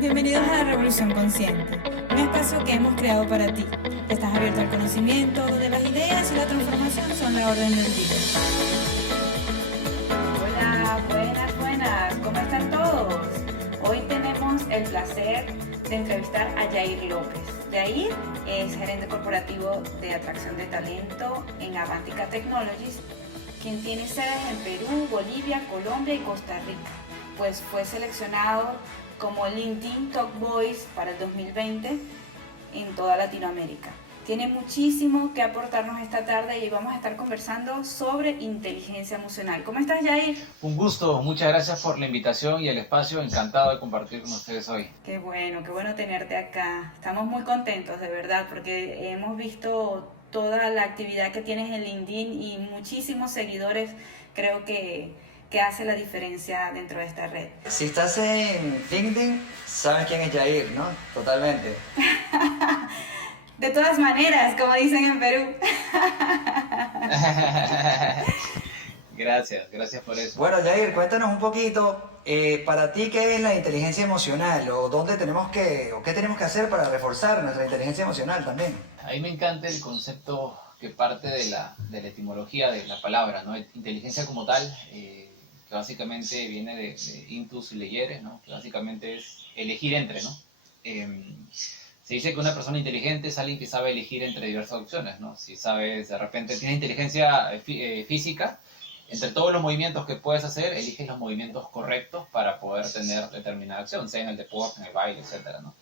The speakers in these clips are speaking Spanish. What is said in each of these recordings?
Bienvenidos a la Revolución Consciente, un espacio que hemos creado para ti. Estás abierto al conocimiento, donde las ideas y la transformación son la orden del día. Hola, buenas, ¿cómo están todos? Hoy tenemos el placer de entrevistar a Yair López. Yair es gerente corporativo de atracción de talento en Avantika Technologies, quien tiene sedes en Perú, Bolivia, Colombia y Costa Rica, pues fue seleccionado como LinkedIn Top Voice para el 2020 en toda Latinoamérica. Tiene muchísimo que aportarnos esta tarde y vamos a estar conversando sobre inteligencia emocional. ¿Cómo estás, Yair? Un gusto, muchas gracias por la invitación y el espacio, encantado de compartir con ustedes hoy. Qué bueno tenerte acá. Estamos muy contentos, de verdad, porque hemos visto toda la actividad que tienes en LinkedIn y muchísimos seguidores. Creo que hace la diferencia dentro de esta red. Si estás en LinkedIn, sabes quién es Yair, ¿no? Totalmente. De todas maneras, como dicen en Perú. Gracias por eso. Bueno, Yair, cuéntanos un poquito, para ti, ¿qué es la inteligencia emocional? ¿O dónde tenemos que, o qué tenemos que hacer para reforzar nuestra inteligencia emocional también? A mí me encanta el concepto que parte de la etimología de la palabra, ¿no? Inteligencia como tal, que básicamente viene de intus leyere, ¿no? Que básicamente es elegir entre, ¿no? Se dice que una persona inteligente es alguien que sabe elegir entre diversas opciones, ¿no? Si sabes, de repente tienes inteligencia física, entre todos los movimientos que puedes hacer, eliges los movimientos correctos para poder tener determinada acción, sea en el deporte, en el baile, etc., ¿no?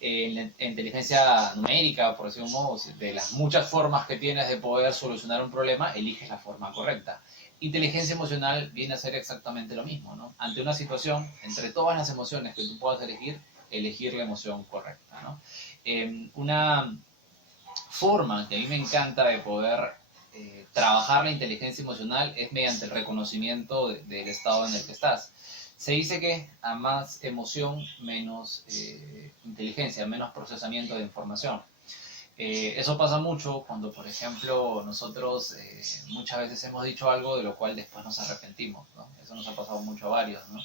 En la inteligencia numérica, por decir un modo, de las muchas formas que tienes de poder solucionar un problema, eliges la forma correcta. Inteligencia emocional viene a ser exactamente lo mismo, ¿no? Ante una situación, entre todas las emociones que tú puedas elegir la emoción correcta, ¿no? Una forma que a mí me encanta de poder trabajar la inteligencia emocional es mediante el reconocimiento del estado en el que estás. Se dice que a más emoción, menos inteligencia, menos procesamiento de información. Eso pasa mucho cuando, por ejemplo, nosotros muchas veces hemos dicho algo de lo cual después nos arrepentimos, ¿no? Eso nos ha pasado mucho a varios, ¿no?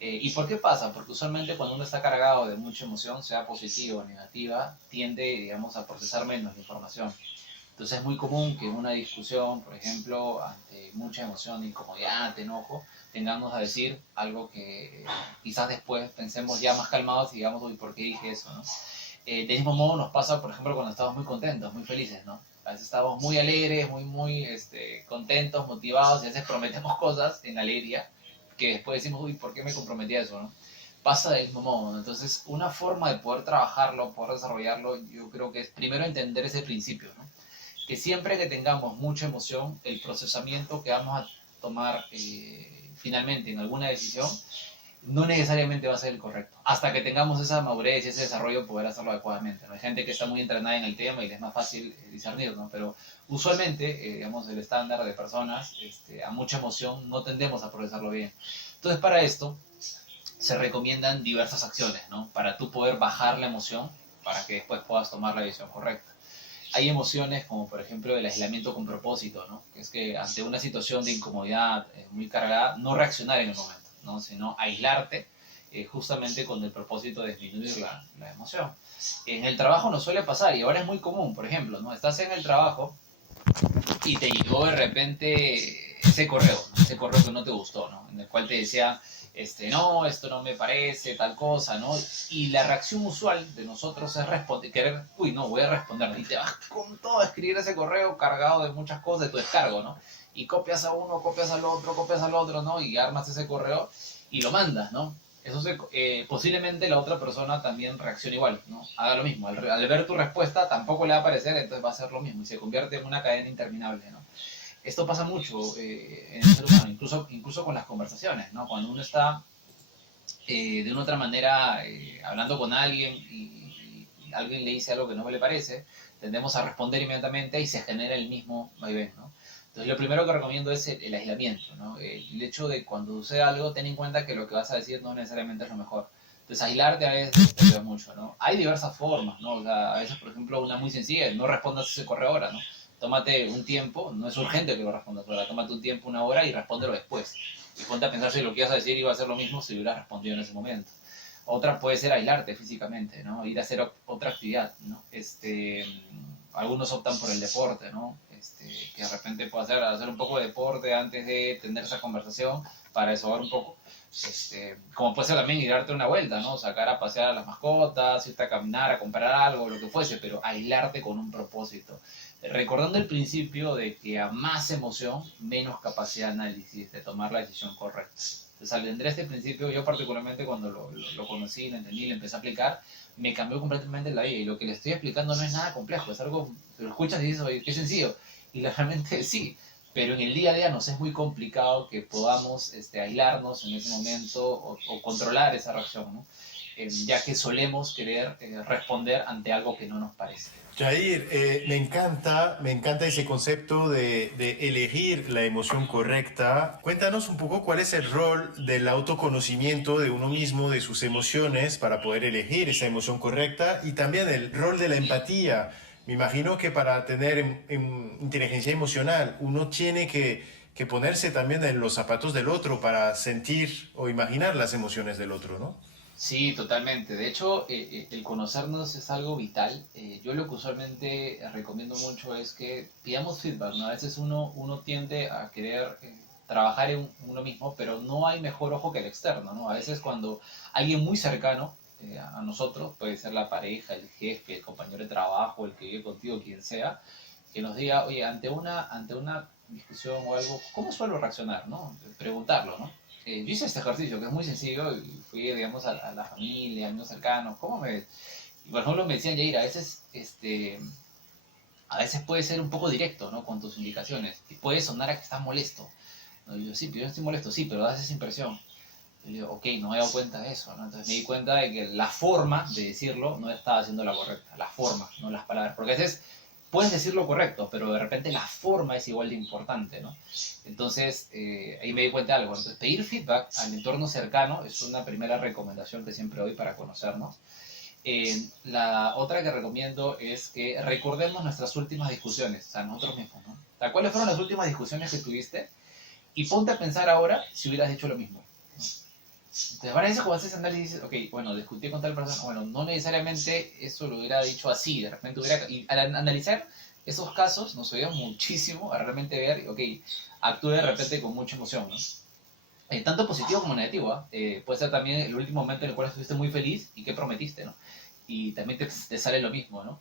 ¿Y por qué pasa? Porque usualmente cuando uno está cargado de mucha emoción, sea positiva o negativa, tiende, digamos, a procesar menos la información. Entonces es muy común que en una discusión, por ejemplo, ante mucha emoción, incomodidad, enojo, tengamos a decir algo que quizás después pensemos ya más calmados y digamos, uy, ¿por qué dije eso, no? Del mismo modo nos pasa, por ejemplo, cuando estamos muy contentos, muy felices, ¿no? A veces estamos muy alegres, muy contentos, motivados, y a veces prometemos cosas en alegría que después decimos, uy, ¿por qué me comprometí a eso, no? Pasa del mismo modo, ¿no? Entonces, una forma de poder trabajarlo, poder desarrollarlo, yo creo que es primero entender ese principio, ¿no? Que siempre que tengamos mucha emoción, el procesamiento que vamos a tomar finalmente en alguna decisión no necesariamente va a ser el correcto, hasta que tengamos esa madurez y ese desarrollo de poder hacerlo adecuadamente, ¿no? Hay gente que está muy entrenada en el tema y les es más fácil discernir, ¿no? Pero usualmente, digamos, el estándar de personas a mucha emoción no tendemos a procesarlo bien. Entonces, para esto se recomiendan diversas acciones, ¿no? Para tú poder bajar la emoción, para que después puedas tomar la decisión correcta. Hay emociones como, por ejemplo, el aislamiento con propósito, ¿no? Que es que ante una situación de incomodidad muy cargada, no reaccionar en el momento, ¿no? Sino aislarte justamente con el propósito de disminuir la emoción. En el trabajo nos suele pasar, y ahora es muy común, por ejemplo, ¿no? Estás en el trabajo y te llegó de repente ese correo, ¿no? Ese correo que no te gustó, ¿no? En el cual te decía, no, esto no me parece, tal cosa, ¿no? Y la reacción usual de nosotros es responder, querer, uy, no, voy a responder. Y te vas con todo a escribir ese correo cargado de muchas cosas de tu descargo, ¿no? Y copias a uno, copias al otro, ¿no? Y armas ese correo y lo mandas, ¿no? Eso posiblemente la otra persona también reaccione igual, ¿no? Haga lo mismo. Al ver tu respuesta tampoco le va a parecer, entonces va a hacer lo mismo y se convierte en una cadena interminable, ¿no? Esto pasa mucho en el ser humano, incluso con las conversaciones, ¿no? Cuando uno está de una otra manera hablando con alguien y alguien le dice algo que no me le parece, tendemos a responder inmediatamente y se genera el mismo vaivén, ¿no? Entonces lo primero que recomiendo es el aislamiento, ¿no? El hecho de cuando sucede algo, ten en cuenta que lo que vas a decir no necesariamente es lo mejor. Entonces aislarte a veces te ayuda mucho, ¿no? Hay diversas formas, ¿no? O sea, a veces, por ejemplo, una muy sencilla es no respondas ese correo ahora, ¿no? Tómate un tiempo, no es urgente que lo respondas ahora, tómate un tiempo, una hora y respóndelo después. Y ponte a pensar si lo que ibas a decir iba a ser lo mismo si hubieras respondido en ese momento. Otra puede ser aislarte físicamente, ¿no? Ir a hacer otra actividad, ¿no? Algunos optan por el deporte, ¿no? Que de repente puede hacer un poco de deporte antes de tener esa conversación para desahogar un poco. Como puede ser también ir a darte una vuelta, ¿no? Sacar a pasear a las mascotas, irte a caminar, a comprar algo, lo que fuese, pero aislarte con un propósito. Recordando el principio de que a más emoción, menos capacidad de análisis, de tomar la decisión correcta. Entonces, al entender este principio, yo particularmente cuando lo conocí, lo entendí, lo empecé a aplicar, me cambió completamente la vida. Y lo que le estoy explicando no es nada complejo, es algo, lo escuchas y dices, oye, qué sencillo. Y realmente sí, pero en el día a día nos es muy complicado que podamos aislarnos en ese momento o controlar esa reacción, ¿no? Ya que solemos querer responder ante algo que no nos parece. Jair, me encanta ese concepto de elegir la emoción correcta. Cuéntanos un poco cuál es el rol del autoconocimiento de uno mismo, de sus emociones, para poder elegir esa emoción correcta, y también el rol de la empatía. Me imagino que para tener inteligencia emocional uno tiene que ponerse también en los zapatos del otro para sentir o imaginar las emociones del otro, ¿no? Sí, totalmente. De hecho, el conocernos es algo vital. Yo lo que usualmente recomiendo mucho es que pidamos feedback, ¿no? A veces uno tiende a querer trabajar en uno mismo, pero no hay mejor ojo que el externo, ¿no? A veces cuando alguien muy cercano a nosotros, puede ser la pareja, el jefe, el compañero de trabajo, el que vive contigo, quien sea, que nos diga, oye, ante una discusión o algo, ¿cómo suelo reaccionar, no? Preguntarlo, ¿no? Yo hice este ejercicio que es muy sencillo y fui, digamos, a la familia, a amigos cercanos, ¿cómo me ves? Y por ejemplo me decían, Jair, a veces puede ser un poco directo, ¿no? Con tus indicaciones y puede sonar a que estás molesto, ¿no? Y yo, sí, pero yo no estoy molesto, sí, pero das esa impresión. Y yo digo, ok, no me he dado cuenta de eso, ¿no? Entonces me di cuenta de que la forma de decirlo no estaba siendo la correcta, la forma, no las palabras, porque a veces puedes decir lo correcto, pero de repente la forma es igual de importante, ¿no? Entonces, ahí me di cuenta de algo. Entonces, pedir feedback al entorno cercano es una primera recomendación que siempre doy para conocernos. La otra que recomiendo es que recordemos nuestras últimas discusiones, o sea, nosotros mismos, ¿no? O sea, ¿cuáles fueron las últimas discusiones que tuviste? Y ponte a pensar ahora si hubieras hecho lo mismo, ¿no? Entonces, ahora eso como haces análisis, ok, bueno, discutí con tal persona, bueno, no necesariamente eso lo hubiera dicho así, de repente hubiera... Y al analizar esos casos nos ayuda muchísimo a realmente ver, ok, actúe de repente con mucha emoción, ¿no? Tanto positivo como negativo, ¿eh? Puede ser también el último momento en el cual estuviste muy feliz y que prometiste, ¿no? Y también te sale lo mismo, ¿no?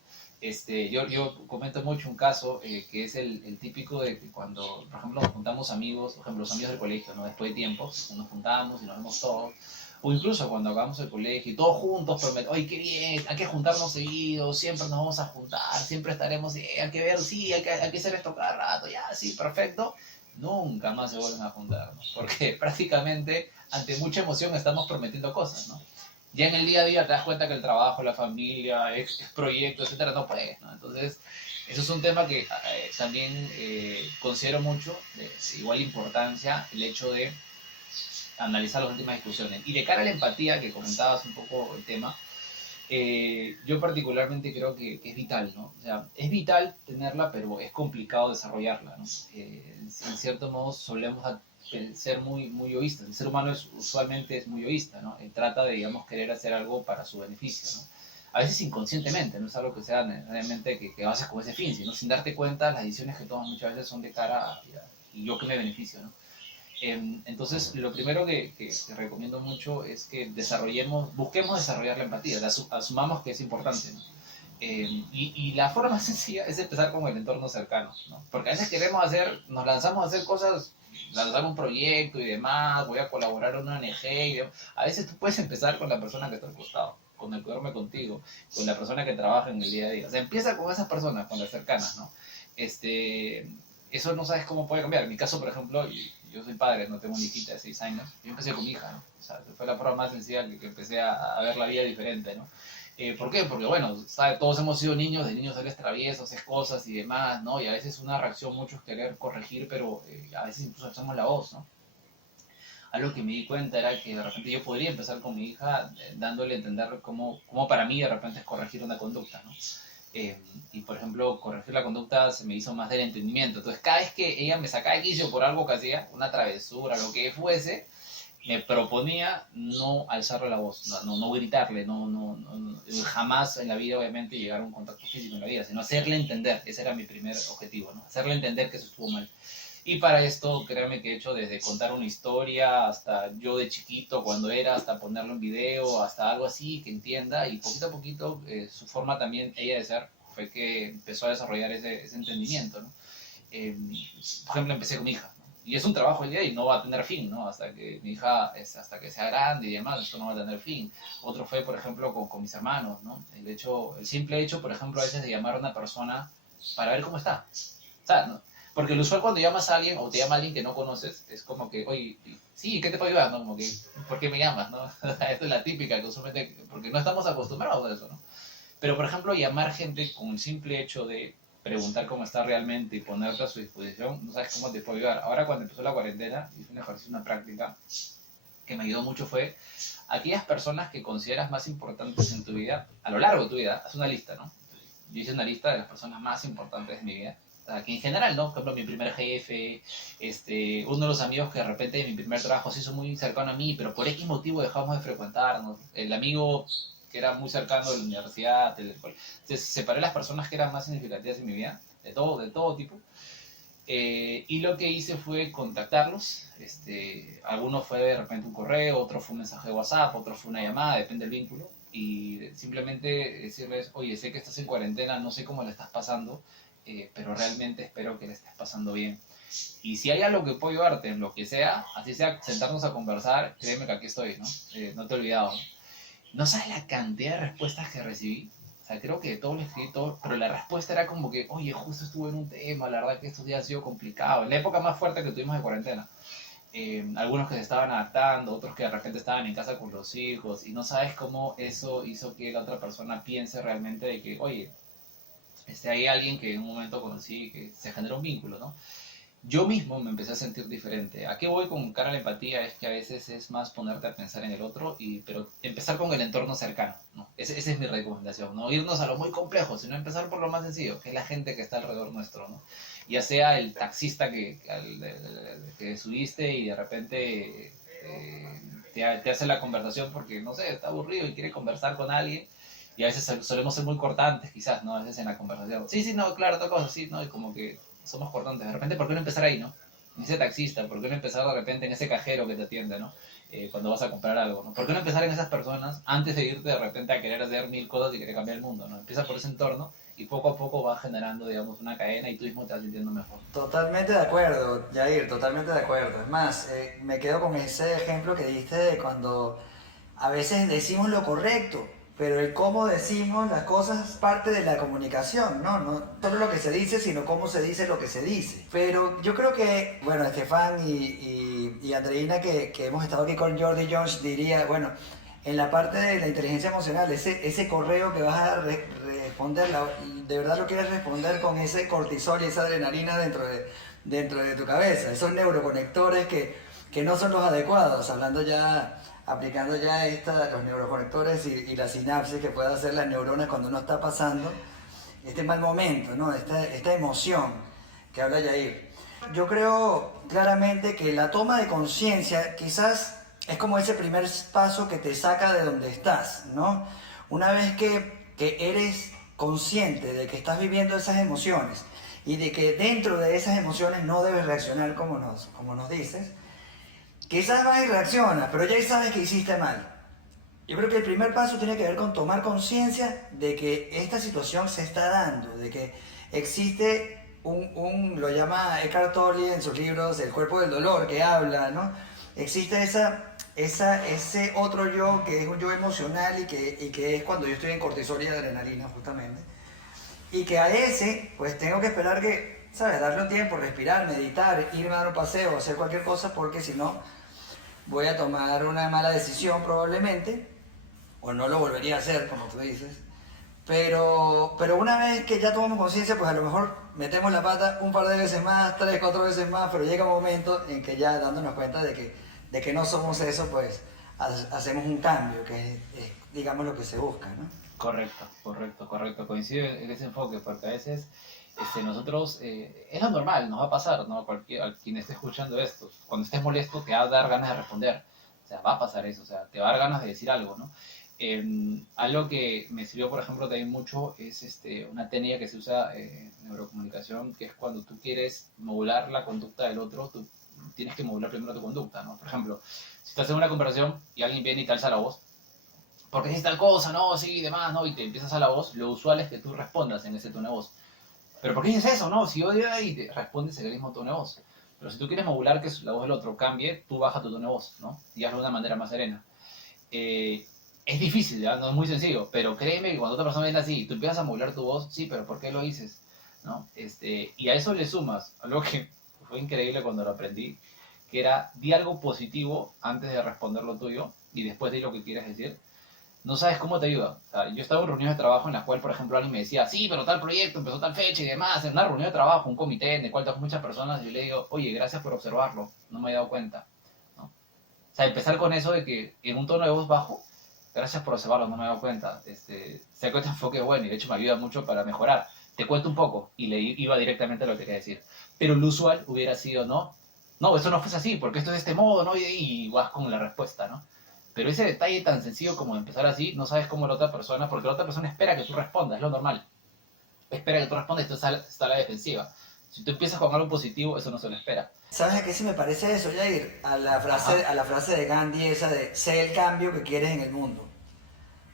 Yo comento mucho un caso que es el típico de que cuando, por ejemplo, nos juntamos amigos, por ejemplo, los amigos del colegio, ¿no? Después de tiempo, nos juntamos y nos vemos todos, o incluso cuando acabamos el colegio y todos juntos prometen, oye, qué bien, hay que juntarnos seguido, siempre nos vamos a juntar, siempre estaremos, hay que ver, sí, hay que hacer esto cada rato, ya, sí, perfecto. Nunca más se vuelven a juntar, ¿no? Porque prácticamente ante mucha emoción estamos prometiendo cosas, ¿no? Ya en el día a día te das cuenta que el trabajo, la familia, proyectos, etcétera, no puedes, ¿no? Entonces, eso es un tema que también considero mucho, de igual importancia, el hecho de analizar las últimas discusiones. Y de cara a la empatía, que comentabas un poco el tema, yo particularmente creo que es vital, ¿no? O sea, es vital tenerla, pero es complicado desarrollarla, ¿no? En cierto modo solemos ser muy, muy egoístas. El ser humano usualmente es muy egoísta, ¿no? Él trata de, digamos, querer hacer algo para su beneficio, ¿no? A veces inconscientemente, no es algo que sea necesariamente que haces con ese fin, sino sin darte cuenta, las decisiones que tomas muchas veces son de cara a y yo que me beneficio, ¿no? Entonces, lo primero que recomiendo mucho es que busquemos desarrollar la empatía, asumamos que es importante, ¿no? Y la forma más sencilla es empezar con el entorno cercano, ¿no? Porque a veces nos lanzamos a hacer cosas, lanzar un proyecto y demás, voy a colaborar en una ONG y demás. A veces tú puedes empezar con la persona que está al costado, con el que duerme contigo, con la persona que trabaja en el día a día. O sea, empieza con esas personas, con las cercanas, ¿no? Eso no sabes cómo puede cambiar. En mi caso, por ejemplo, yo soy padre, no tengo una hijita de 6 años, yo empecé con mi hija, ¿no? O sea, fue la forma más sencilla que empecé a ver la vida diferente, ¿no? ¿Por qué? Porque, bueno, ¿sabe? Todos hemos sido niños, de niños eres travieso, haces cosas y demás, ¿no? Y a veces una reacción mucho es querer corregir, pero a veces incluso alzamos la voz, ¿no? Algo que me di cuenta era que de repente yo podría empezar con mi hija dándole a entender cómo para mí de repente es corregir una conducta, ¿no? Y por ejemplo, corregir la conducta se me hizo más del entendimiento. Entonces, cada vez que ella me sacaba de quicio por algo que hacía, una travesura, lo que fuese, me proponía no alzarle la voz, no gritarle, jamás en la vida obviamente llegar a un contacto físico en la vida, sino hacerle entender. Ese era mi primer objetivo, ¿no? Hacerle entender que eso estuvo mal. Y para esto, créanme que he hecho desde contar una historia hasta yo de chiquito cuando era, hasta ponerlo en video, hasta algo así que entienda, y poquito a poquito su forma también, ella de ser, fue que empezó a desarrollar ese entendimiento, ¿no? Por ejemplo, empecé con mi hija, ¿no? Y es un trabajo el día y no va a tener fin, ¿no? Hasta que mi hija, hasta que sea grande y demás, esto no va a tener fin. Otro fue, por ejemplo, con mis hermanos, ¿no? El simple hecho, por ejemplo, a veces de llamar a una persona para ver cómo está. O sea, ¿no? Porque lo usual cuando llamas a alguien o te llama a alguien que no conoces, es como que, oye, sí, ¿qué te puedo ayudar? ¿No? Como que, ¿por qué me llamas? ¿No? Esta es la típica, que usualmente, porque no estamos acostumbrados a eso, ¿no? Pero, por ejemplo, llamar gente con el simple hecho de preguntar cómo está realmente y ponerte a su disposición, no sabes cómo te puede ayudar. Ahora, cuando empezó la cuarentena, hice un ejercicio, una práctica que me ayudó mucho, fue aquellas personas que consideras más importantes en tu vida, a lo largo de tu vida, haz una lista, ¿no? Yo hice una lista de las personas más importantes de mi vida, que en general, ¿no? Por ejemplo, mi primer jefe, uno de los amigos que de repente de mi primer trabajo se hizo muy cercano a mí, pero por X motivo dejamos de frecuentarnos, el amigo que era muy cercano de la universidad, separé las personas que eran más significativas en mi vida, de todo tipo, y lo que hice fue contactarlos. Algunos fue de repente un correo, otro fue un mensaje de WhatsApp, otro fue una llamada, depende del vínculo, y simplemente decirles, oye, sé que estás en cuarentena, no sé cómo la estás pasando, pero realmente espero que la estés pasando bien. Y si hay algo que puedo ayudarte en lo que sea, así sea sentarnos a conversar, créeme que aquí estoy, ¿no? No te he olvidado, ¿no? No sabes la cantidad de respuestas que recibí. O sea, creo que todo lo escribí, todo, pero la respuesta era como que, oye, justo estuve en un tema, la verdad que estos días ha sido complicado. En la época más fuerte que tuvimos de cuarentena. Algunos que se estaban adaptando, otros que de repente estaban en casa con los hijos, y no sabes cómo eso hizo que la otra persona piense realmente de que, oye, hay alguien que en un momento conocí, que se generó un vínculo, ¿no? Yo mismo me empecé a sentir diferente. ¿A qué voy con cara a la empatía? Es que a veces es más ponerte a pensar en el otro, pero empezar con el entorno cercano, ¿no? Esa es mi recomendación, no irnos a lo muy complejo, sino empezar por lo más sencillo, que es la gente que está alrededor nuestro, ¿no? Ya sea el taxista que subiste y de repente te hace la conversación porque, no sé, está aburrido y quiere conversar con alguien. Y a veces solemos ser muy cortantes, quizás, ¿no? A veces en la conversación. Sí, no, claro, otra cosa, sí, ¿no? Y como que somos cortantes. De repente, ¿por qué no empezar ahí, no? En ese taxista, ¿por qué no empezar de repente en ese cajero que te atiende, ¿no? Cuando vas a comprar algo, ¿no? ¿Por qué no empezar en esas personas antes de irte de repente a querer hacer mil cosas y querer cambiar el mundo, ¿no? Empieza por ese entorno y poco a poco vas generando, digamos, una cadena y tú mismo te vas sintiendo mejor. Totalmente de acuerdo, Yair, totalmente de acuerdo. Es más, me quedo con ese ejemplo que diste de cuando a veces decimos lo correcto, pero el cómo decimos las cosas es parte de la comunicación, ¿no? No solo lo que se dice, sino cómo se dice lo que se dice. Pero yo creo que, bueno, Estefan y Andreina, que hemos estado aquí con Jordi Jones, diría, bueno, en la parte de la inteligencia emocional, ese correo que vas a responder, de verdad lo quieres responder con ese cortisol y esa adrenalina dentro de tu cabeza, esos neuroconectores que no son los adecuados, aplicando ya los neuroconectores y la sinapsis que puede hacer las neuronas cuando uno está pasando este mal momento, ¿no? Esta emoción que habla Yair. Yo creo claramente que la toma de conciencia quizás es como ese primer paso que te saca de donde estás, ¿no? Una vez que eres consciente de que estás viviendo esas emociones y de que dentro de esas emociones no debes reaccionar como nos dices, quizás vas y reaccionas, pero ya sabes que hiciste mal. Yo creo que el primer paso tiene que ver con tomar conciencia de que esta situación se está dando, de que existe lo llama Eckhart Tolle en sus libros El cuerpo del dolor, que habla, ¿no? Existe ese otro yo que es un yo emocional y que es cuando yo estoy en cortisol y adrenalina justamente. Y que a ese, pues tengo que esperar que, ¿sabes? Darle un tiempo, respirar, meditar, irme a dar un paseo, hacer cualquier cosa, porque si no voy a tomar una mala decisión probablemente, o no lo volvería a hacer, como tú dices. Pero una vez que ya tomamos conciencia, pues a lo mejor metemos la pata un par de veces más, 3, 4 veces más, pero llega un momento en que ya dándonos cuenta de que no somos eso, pues hacemos un cambio, que es, digamos, lo que se busca, ¿no? Correcto. Coincido en ese enfoque, porque a veces nosotros, es lo normal, nos va a pasar, ¿no? A quien esté escuchando esto, cuando estés molesto te va a dar ganas de responder, O sea, va a pasar eso, o sea, te va a dar ganas de decir algo, ¿no? Algo que me sirvió, por ejemplo, también mucho es una técnica que se usa en neurocomunicación, que es cuando tú quieres modular la conducta del otro, tú tienes que modular primero tu conducta, ¿no? Por ejemplo, si estás en una conversación y alguien viene y te alza la voz, porque es tal cosa, no, sí, demás, ¿no? Y te empiezas a la voz, lo usual es que tú respondas en ese tono de voz. ¿Pero por qué dices eso, no? Si yo digo ahí, te respondes en el mismo tono de voz. Pero si tú quieres modular que la voz del otro cambie, tú baja tu tono de voz, ¿no? Y hazlo de una manera más serena. Es difícil, ¿ya? No es muy sencillo, pero créeme que cuando otra persona viene así y tú empiezas a modular tu voz, sí, pero ¿por qué lo dices? ¿No? Y a eso le sumas algo que fue increíble cuando lo aprendí, que era, di algo positivo antes de responder lo tuyo y después di lo que quieres decir. No sabes cómo te ayuda. O sea, yo estaba en reuniones de trabajo en las cuales, por ejemplo, alguien me decía, sí, pero tal proyecto empezó tal fecha y demás, en una reunión de trabajo, un comité en el cual están muchas personas, y yo le digo, oye, gracias por observarlo, no me he dado cuenta, ¿no? O sea, empezar con eso de que en un tono de voz bajo, gracias por observarlo, no me he dado cuenta, sé que este enfoque es bueno y de hecho me ayuda mucho para mejorar. Te cuento un poco y le iba directamente a lo que quería decir. Pero lo usual hubiera sido, no, eso no fue así, porque esto es de este modo, ¿no? Y vas con la respuesta, ¿no? Pero ese detalle tan sencillo como empezar así, no sabes cómo la otra persona, porque la otra persona espera que tú respondas, es lo normal. Espera que tú respondas y tú está a la defensiva. Si tú empiezas con algo positivo, eso no se lo espera. ¿Sabes a qué se me parece eso, Jair? A la frase de Gandhi esa de sé el cambio que quieres en el mundo.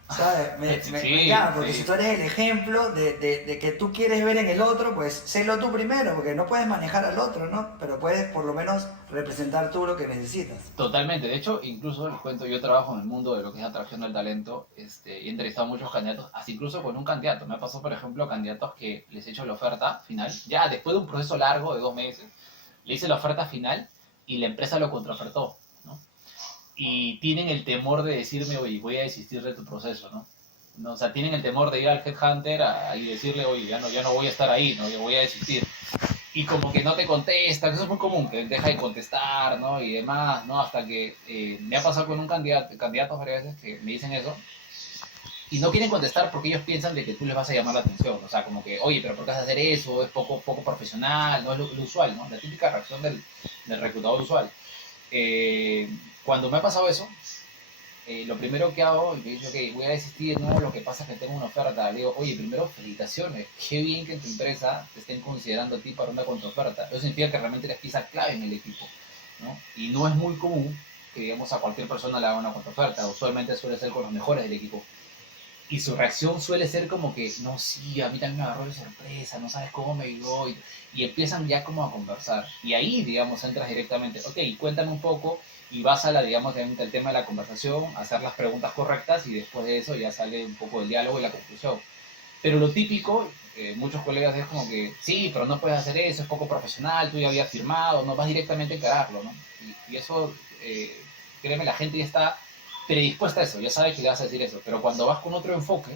¿Sabes? Me llama, porque si tú eres el ejemplo de que tú quieres ver en el otro, pues sélo tú primero, porque no puedes manejar al otro, ¿no? Pero puedes por lo menos representar tú lo que necesitas. Totalmente. De hecho, incluso les cuento, yo trabajo en el mundo de lo que es atracción del talento y he entrevistado a muchos candidatos, así incluso con un candidato. Me ha pasado, por ejemplo, candidatos que les he hecho la oferta final, ya después de un proceso largo de 2 meses, le hice la oferta final y la empresa lo contraofertó, ¿no? Y tienen el temor de decirme, oye, voy a desistir de tu proceso, ¿no? ¿No? O sea, tienen el temor de ir al headhunter y decirle, oye, ya no voy a estar ahí, ¿no? Yo voy a desistir. Y como que no te contestan, eso es muy común, que deja de contestar, ¿no? Y demás, ¿no? Hasta que me ha pasado con un candidato varias veces que me dicen eso, y no quieren contestar porque ellos piensan de que tú les vas a llamar la atención, o sea, como que, oye, pero ¿por qué vas a hacer eso? Es poco profesional, no es lo usual, ¿no? La típica reacción del reclutador usual. Cuando me ha pasado eso, lo primero que hago, y me dice, ok, voy a desistir, no, lo que pasa es que tengo una oferta. Le digo, oye, primero, felicitaciones, qué bien que en tu empresa te estén considerando a ti para una contraoferta. Eso significa que realmente eres pieza clave en el equipo, ¿no? Y no es muy común que, digamos, a cualquier persona le haga una contraoferta, usualmente suele ser con los mejores del equipo. Y su reacción suele ser como que, no, sí, a mí también me agarró de sorpresa, no sabes cómo me ayudó, y empiezan ya como a conversar. Y ahí, digamos, entras directamente, ok, cuéntame un poco, y vas a digamos, el tema de la conversación, hacer las preguntas correctas, y después de eso ya sale un poco el diálogo y la conclusión. Pero lo típico, muchos colegas es como que, sí, pero no puedes hacer eso, es poco profesional, tú ya habías firmado, no vas directamente a encararlo, ¿no? Y eso, créeme, la gente ya está predispuesta a eso, ya sabe que le vas a decir eso, pero cuando vas con otro enfoque,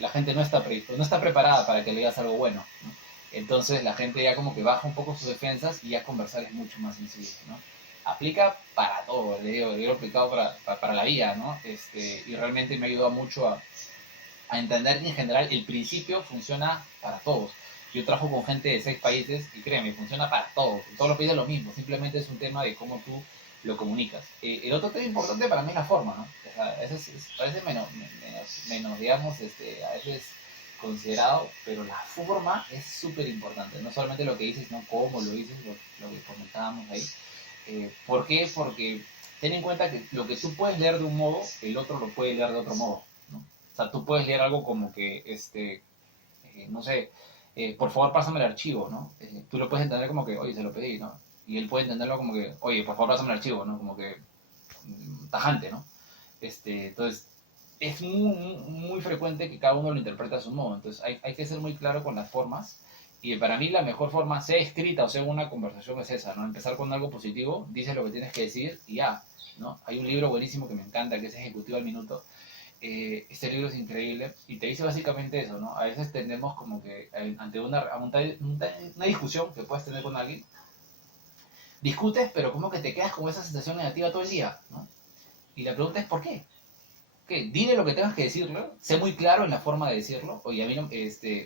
la gente no está preparada para que le digas algo bueno, ¿no? Entonces la gente ya como que baja un poco sus defensas y ya conversar es mucho más sencillo, ¿no? Aplica para todo, le digo, yo lo he aplicado para la vida, ¿no? Y realmente me ayuda mucho a entender que en general el principio funciona para todos. Yo trabajo con gente de 6 países y créeme, funciona para todos. En todos los países es lo mismo, simplemente es un tema de cómo tú lo comunicas. El otro tema importante para mí es la forma, ¿no? O sea, a veces parece menos digamos, a veces considerado, pero la forma es súper importante. No solamente lo que dices, sino cómo lo dices, lo que comentábamos ahí. ¿Por qué? Porque ten en cuenta que lo que tú puedes leer de un modo, el otro lo puede leer de otro modo, ¿no? O sea, tú puedes leer algo como que, no sé, por favor pásame el archivo, ¿no? Tú lo puedes entender como que, oye, se lo pedí, ¿no? Y él puede entenderlo como que, oye, por favor pásame el archivo, ¿no? Como que tajante, ¿no? Entonces, es muy frecuente que cada uno lo interprete a su modo. Entonces, hay que ser muy claro con las formas. Y para mí la mejor forma, sea escrita o sea una conversación, es esa, ¿no? Empezar con algo positivo, dices lo que tienes que decir y ya, ¿no? Hay un libro buenísimo que me encanta, que es Ejecutivo al Minuto. Este libro es increíble y te dice básicamente eso, ¿no? A veces tendemos como que ante una discusión que puedes tener con alguien, discutes, pero como que te quedas con esa sensación negativa todo el día, ¿no? Y la pregunta es ¿por qué? ¿qué? Dile lo que tengas que decirlo, sé muy claro en la forma de decirlo. Oye, a mí no,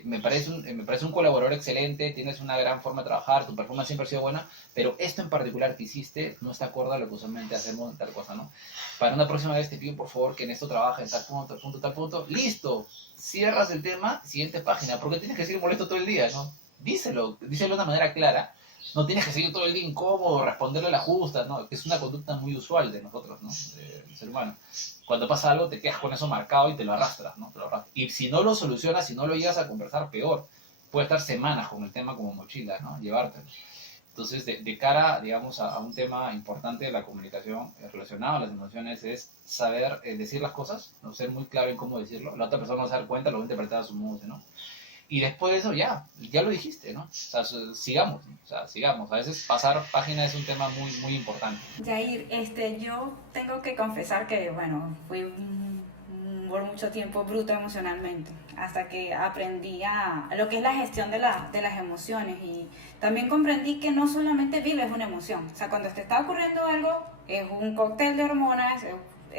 me parece un colaborador excelente, tienes una gran forma de trabajar, tu performance siempre ha sido buena, pero esto en particular que hiciste no está acorde a lo que usualmente hacemos en tal cosa, ¿no? Para una próxima vez te pido por favor que en esto trabajes, tal punto, tal punto, tal punto. Listo, cierras el tema, siguiente página, porque tienes que seguir molesto todo el día, ¿no? Díselo de una manera clara. No tienes que seguir todo el día incómodo, responderle a la justa, ¿no? Que es una conducta muy usual de nosotros, ¿no? Del ser humano. Cuando pasa algo, te quedas con eso marcado y te lo arrastras, ¿no? Te lo arrastras. Y si no lo solucionas, si no lo llegas a conversar, peor. Puedes estar semanas con el tema como mochila, ¿no? Llevártelo. Entonces, de cara, digamos, a un tema importante de la comunicación relacionado a las emociones es saber decir las cosas, ¿no? Ser muy claro en cómo decirlo. La otra persona no se da cuenta, lo va a interpretar a su modo, ¿no? Y después de eso ya lo dijiste, ¿no? O sea, sigamos, ¿no? O sea, sigamos. A veces pasar página es un tema muy, muy importante. Jair, yo tengo que confesar que, bueno, fui por mucho tiempo bruta emocionalmente, hasta que aprendí a lo que es la gestión de las emociones, y también comprendí que no solamente vives una emoción, o sea, cuando te está ocurriendo algo, es un cóctel de hormonas,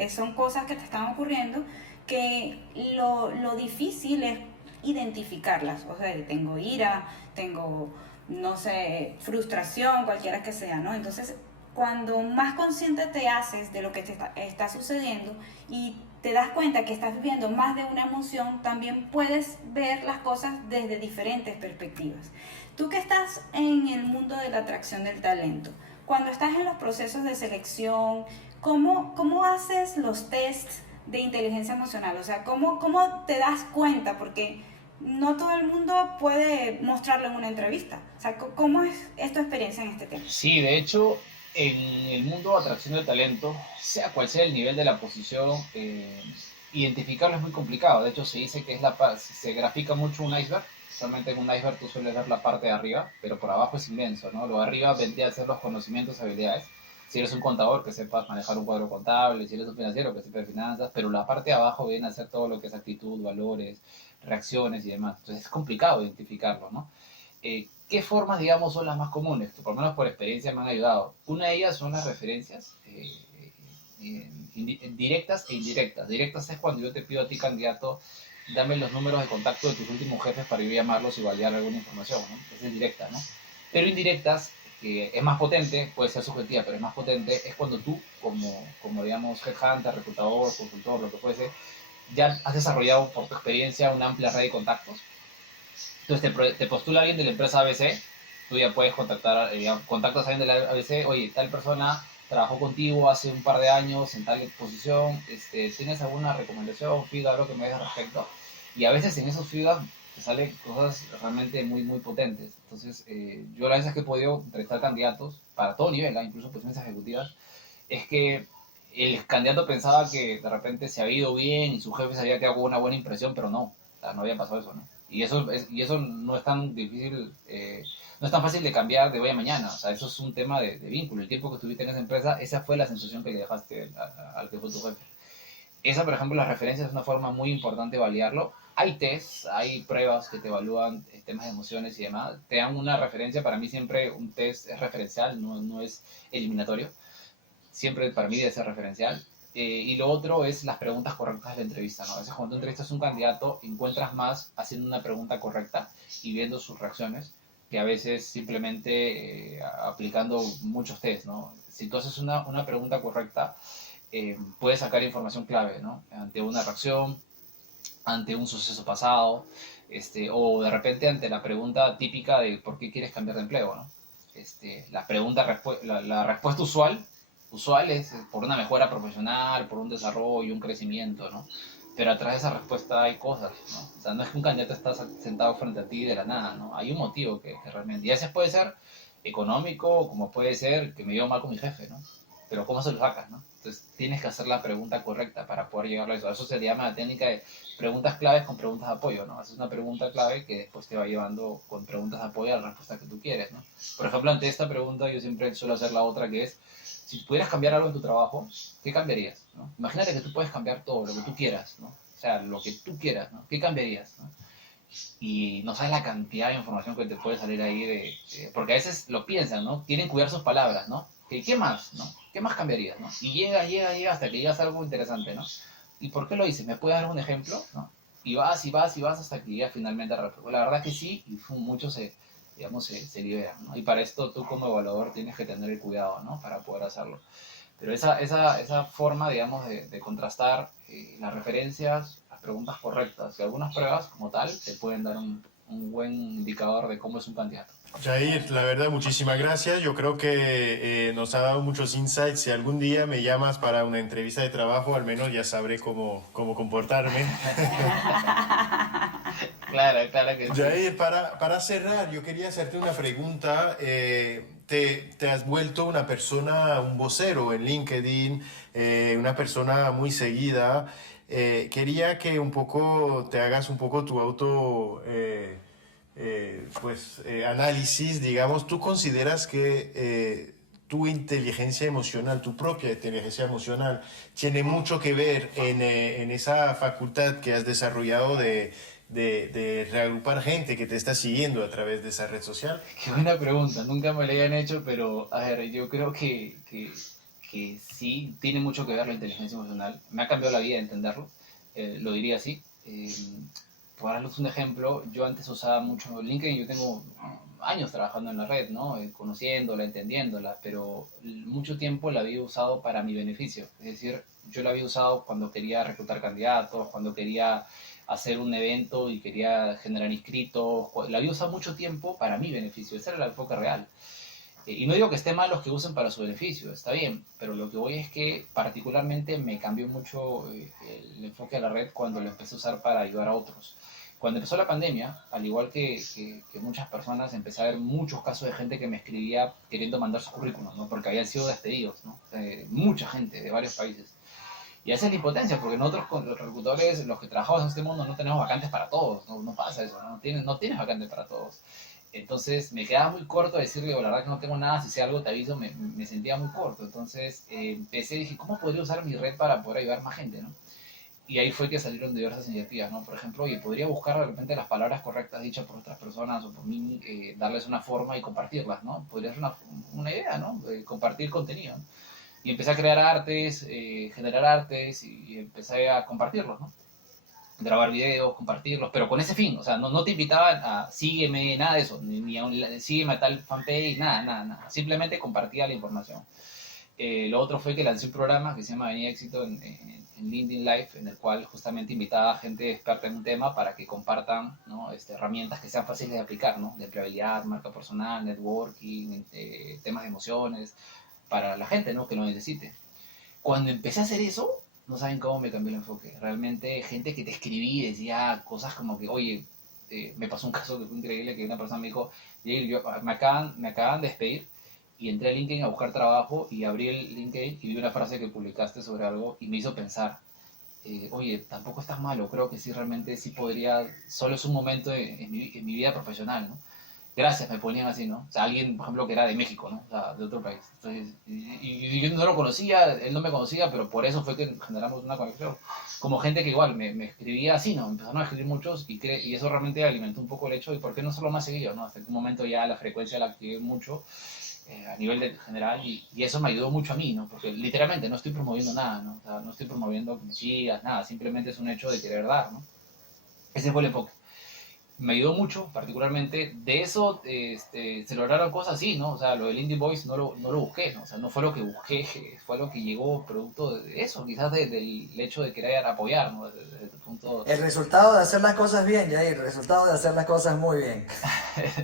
son cosas que te están ocurriendo, que lo difícil es identificarlas. O sea, tengo ira, tengo, no sé, frustración, cualquiera que sea, ¿no? Entonces, cuando más consciente te haces de lo que te está sucediendo y te das cuenta que estás viviendo más de una emoción, también puedes ver las cosas desde diferentes perspectivas. Tú que estás en el mundo de la atracción del talento, cuando estás en los procesos de selección, ¿cómo haces los tests de inteligencia emocional? O sea, ¿cómo te das cuenta? Porque no todo el mundo puede mostrarlo en una entrevista. O sea, ¿cómo es tu experiencia en este tema? Sí, de hecho, en el mundo de atracción del talento, sea cual sea el nivel de la posición, identificarlo es muy complicado. De hecho, se dice que se grafica mucho un iceberg. Solamente en un iceberg tú sueles ver la parte de arriba, pero por abajo es inmenso, ¿no? Lo de arriba vendría a ser los conocimientos, habilidades. Si eres un contador, que sepas manejar un cuadro contable; si eres un financiero, que sepas de finanzas; pero la parte de abajo viene a ser todo lo que es actitud, valores, reacciones y demás. Entonces es complicado identificarlo, ¿no? ¿Qué formas, digamos, son las más comunes? Que por lo menos por experiencia me han ayudado. Una de ellas son las referencias directas e indirectas. Directas es cuando yo te pido a ti, candidato, dame los números de contacto de tus últimos jefes para yo llamarlos y validar alguna información, ¿no? Esa es directa, ¿no? Pero indirectas, que es más potente, puede ser subjetiva, pero es más potente, es cuando tú, como digamos, headhunter, reclutador, consultor, lo que fuese, ya has desarrollado por tu experiencia una amplia red de contactos. Entonces te postula alguien de la empresa ABC, tú ya puedes contactas a alguien de la ABC, oye, tal persona trabajó contigo hace un par de años en tal posición, ¿tienes alguna recomendación, feedback, algo que me des al respecto? Y a veces en esos feedback te salen cosas realmente muy, muy potentes. Entonces, yo las veces que he podido entrevistar candidatos, para todo nivel, incluso posiciones ejecutivas, es que el candidato pensaba que de repente se había ido bien y su jefe se había quedado con una buena impresión, pero no, o sea, no había pasado eso, ¿no? Y eso no es tan difícil, no es tan fácil de cambiar de hoy a mañana. O sea, eso es un tema de vínculo. El tiempo que estuviste en esa empresa, esa fue la sensación que le dejaste al que fue tu jefe. Esa, por ejemplo, las referencias es una forma muy importante de validarlo. Hay tests, hay pruebas que te evalúan temas de emociones y demás. Te dan una referencia. Para mí siempre un test es referencial, no es eliminatorio. Siempre para mí debe ser referencial. Y lo otro es las preguntas correctas de la entrevista, ¿no? A veces cuando tú entrevistas a un candidato encuentras más haciendo una pregunta correcta y viendo sus reacciones que a veces simplemente aplicando muchos tests, ¿no? Si tú haces una pregunta correcta, puedes sacar información clave, ¿no? Ante una reacción, ante un suceso pasado, o de repente ante la pregunta típica de ¿por qué quieres cambiar de empleo?, ¿no? La respuesta usual es por una mejora profesional, por un desarrollo, un crecimiento, ¿no? Pero atrás de esa respuesta hay cosas, ¿no? O sea, no es que un candidato está sentado frente a ti de la nada, ¿no? Hay un motivo que realmente, y ese puede ser económico, como puede ser que me llevo mal con mi jefe, ¿no? Pero ¿cómo se lo sacas, no? Entonces tienes que hacer la pregunta correcta para poder llegar a eso. Eso se llama la técnica de preguntas claves con preguntas de apoyo, ¿no? Haces una pregunta clave que después te va llevando con preguntas de apoyo a la respuesta que tú quieres, ¿no? Por ejemplo, ante esta pregunta yo siempre suelo hacer la otra, que es: si pudieras cambiar algo en tu trabajo, ¿qué cambiarías?, ¿no? Imagínate que tú puedes cambiar todo, lo que tú quieras, ¿no? O sea, lo que tú quieras, ¿no? ¿Qué cambiarías?, ¿no? Y no sabes la cantidad de información que te puede salir ahí porque a veces lo piensan, ¿no? Quieren cuidar sus palabras, ¿no? ¿Qué más, no? ¿Qué más cambiarías, no? Y llega hasta que llegas a algo interesante, ¿no? ¿y por qué lo hice? ¿Me puedes dar un ejemplo? ¿No? Y vas y vas y vas hasta que llegas finalmente a la respuesta. La verdad que sí, y muchos se liberan, ¿no? Y para esto tú como evaluador tienes que tener el cuidado, ¿no? Para poder hacerlo. Pero esa forma, digamos, de contrastar las referencias, las preguntas correctas y algunas pruebas como tal, te pueden dar un buen indicador de cómo es un candidato. Jair, la verdad, muchísimas gracias. Yo creo que nos ha dado muchos insights. Si algún día me llamas para una entrevista de trabajo, al menos ya sabré cómo comportarme. Claro que sí. Jair, para cerrar, yo quería hacerte una pregunta. Te has vuelto una persona, un vocero en LinkedIn, una persona muy seguida. Quería que un poco te hagas un poco tu análisis, digamos. ¿Tú consideras que tu inteligencia emocional, tu propia inteligencia emocional, tiene mucho que ver en esa facultad que has desarrollado de reagrupar gente que te está siguiendo a través de esa red social? Qué buena pregunta, nunca me la habían hecho, pero a ver, yo creo que sí tiene mucho que ver la inteligencia emocional. Me ha cambiado la vida entenderlo, lo diría así. Por darles un ejemplo, yo antes usaba mucho LinkedIn, yo tengo años trabajando en la red, ¿no? Conociéndola, entendiéndola, pero mucho tiempo la había usado para mi beneficio. Es decir, yo la había usado cuando quería reclutar candidatos, cuando quería hacer un evento y quería generar inscritos. La había usado mucho tiempo para mi beneficio. Ese era el enfoque real. Y no digo que esté mal los que usen para su beneficio, está bien, pero lo que voy es que particularmente me cambió mucho el enfoque a la red cuando lo empecé a usar para ayudar a otros. Cuando empezó la pandemia, al igual que muchas personas, empecé a ver muchos casos de gente que me escribía queriendo mandar sus currículums, ¿no? Porque habían sido despedidos, ¿no? Mucha gente de varios países. Y esa es la impotencia, porque nosotros, con los reclutadores, los que trabajamos en este mundo, no tenemos vacantes para todos, no pasa eso, no tienes vacantes para todos. Entonces me quedaba muy corto decirle, la verdad que no tengo nada, si sé algo te aviso, me sentía muy corto. Entonces dije, ¿cómo podría usar mi red para poder ayudar más gente, ¿no? Y ahí fue que salieron diversas iniciativas, ¿no? Por ejemplo, oye, podría buscar de repente las palabras correctas dichas por otras personas o por mí, darles una forma y compartirlas, ¿no? Podría ser una idea, ¿no? Compartir contenido, ¿no? Y empecé a crear artes, generar artes y empecé a compartirlos, ¿no? Grabar videos, compartirlos, pero con ese fin, o sea, no te invitaban a sígueme, nada de eso, ni a sígueme a tal fanpage, nada. Simplemente compartía la información. Lo otro fue que lancé un programa que se llama Avenida Éxito en LinkedIn Live, en el cual justamente invitaba a gente experta en un tema para que compartan, ¿no? Herramientas que sean fáciles de aplicar, ¿no? De empleabilidad, marca personal, networking, temas de emociones, para la gente, ¿no? Que lo necesite. Cuando empecé a hacer eso, no saben cómo me cambió el enfoque. Realmente gente que te escribía y decía cosas como que, oye, me pasó un caso que fue increíble, que una persona me dijo, me acaban de despedir, y entré a LinkedIn a buscar trabajo y abrí el LinkedIn y vi una frase que publicaste sobre algo y me hizo pensar, oye, tampoco estás malo, creo que sí, realmente sí podría, solo es un momento en mi vida profesional, ¿no? Gracias, me ponían así, ¿no? O sea, alguien, por ejemplo, que era de México, ¿no? O sea, de otro país. Entonces, y yo no lo conocía, él no me conocía, pero por eso fue que generamos una conexión. Como gente que igual me escribía así, ¿no? Empezaron a escribir muchos y eso realmente alimentó un poco el hecho de por qué no solo más seguido, ¿no? Hasta que un momento ya la frecuencia la activé mucho a nivel general y eso me ayudó mucho a mí, ¿no? Porque literalmente no estoy promoviendo nada, ¿no? O sea, no estoy promoviendo que me sigas, nada, simplemente es un hecho de querer dar, ¿no? Ese fue el enfoque. Me ayudó mucho, particularmente. De eso se lograron cosas así, ¿no? O sea, lo del Indie Voice no lo busqué, ¿no? O sea, no fue lo que busqué, fue lo que llegó producto de eso, quizás del hecho de querer apoyar, ¿no? Desde el punto... El resultado de hacer las cosas bien, Jair, el resultado de hacer las cosas muy bien.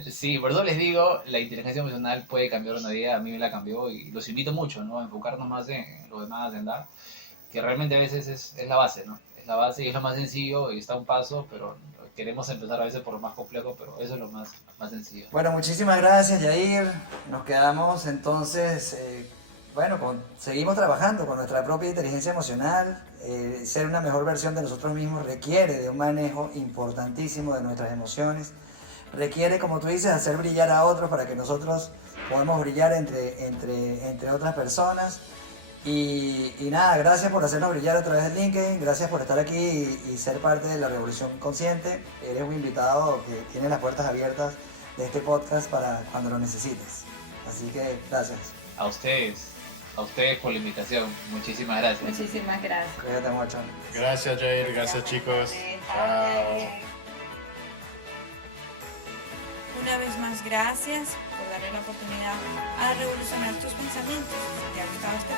Sí, por eso les digo, la inteligencia emocional puede cambiar una vida, a mí me la cambió y los invito mucho, ¿no? A enfocarnos más en lo demás, en dar, que realmente a veces es la base, ¿no? Es la base y es lo más sencillo y está a un paso, pero queremos empezar a veces por lo más complejo, pero eso es lo más sencillo. Bueno, muchísimas gracias, Jair. Nos quedamos entonces, seguimos trabajando con nuestra propia inteligencia emocional. Ser una mejor versión de nosotros mismos requiere de un manejo importantísimo de nuestras emociones. Requiere, como tú dices, hacer brillar a otros para que nosotros podamos brillar entre otras personas. Y nada, gracias por hacernos brillar a través de LinkedIn, gracias por estar aquí y ser parte de la Revolución Consciente. Eres un invitado que tiene las puertas abiertas de este podcast para cuando lo necesites. Así que gracias. A ustedes. a ustedes por la invitación. Muchísimas gracias. Muchísimas gracias. Cuídate mucho. Gracias, Jair. Gracias, chicos. Chao. Una vez más, gracias por darle la oportunidad a revolucionar tus pensamientos. Si te ha gustado este